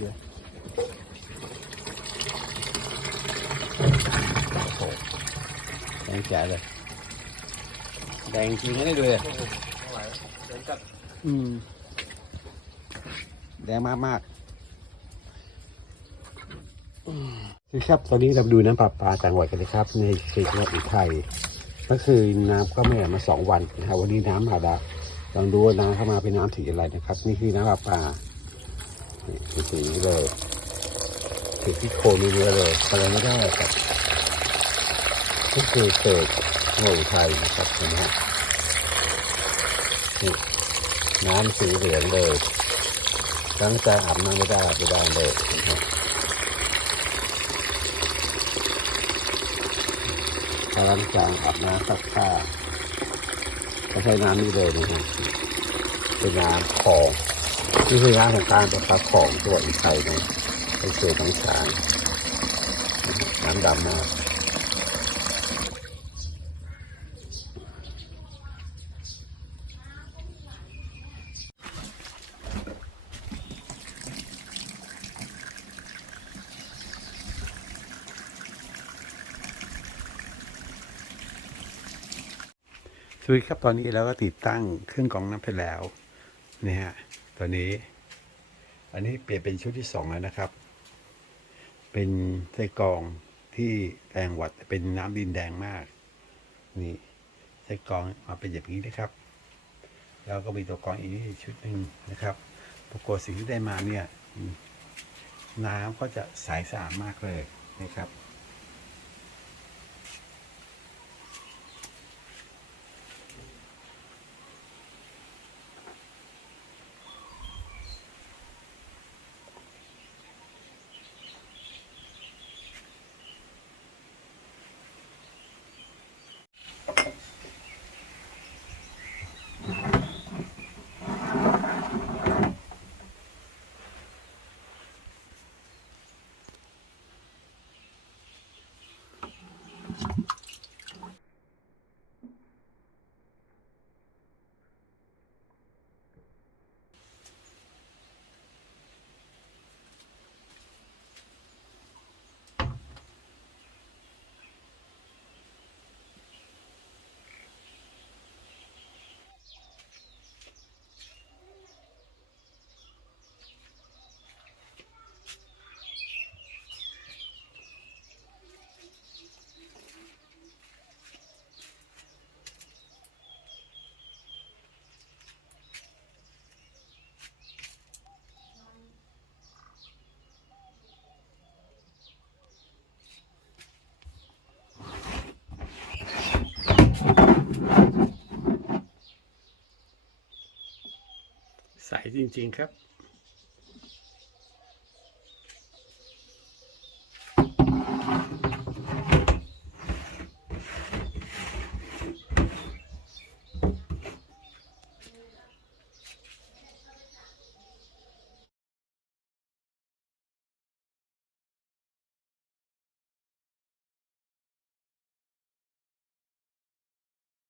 เยอะแดงแจ๋เลยแดงจริงนะได้ดูเลยอืมแดงมากมากคือครับตอนนี้เราดูน้ำปลาปลาจังหวัดกันนะครับ ในเขตจังหวัดอุทัยก็คือน้ำก็ไม่ไหลมาสองวันนะครับวันนี้น้ำมาแล้วลองดูว่าน้ำเข้ามาเป็นน้ำสีอะไรนะครับ นี่คือน้ำปลาปลา นี่สีเลยสีที่โคนมีเยอะเลยอะไรไม่ได้ครับนี่คือเขตจังหวัดอุทัยนะครับเห็นไหมฮะนี่น้ำสีเหลืองเลยตั้งใจอาบน้ำไม่ได้อาบไม่ได้เลยนะครับล้างจานอาบน้ำซักผ้าก็ใช้น้ำนี่เลยนะฮะเป็นน้ำของ นี่คือน้ำของการประปาของตัวอีไทยนะเป็นเศษของช้างน้ำดำมากสวัสดีครับตอนนี้เราก็ติดตั้งเครื่องกรองน้ำไปแล้วนี่ฮะ ตอนนี้ อันนี้เปลี่ยนเป็นชุดที่สองแล้วนะครับ เป็นไส้กรองที่แรงวัดเป็นน้ำดินแดงมาก นี่ไส้กรองมาเป็นแบบนี้นะครับ แล้วก็มีตัวกรองอีกชุดหนึ่งนะครับปรากฏสิ่งที่ได้มาเนี่ยน้ำก็จะใสสะอาดมากเลยนะครับ ใสจริง ๆ ครับ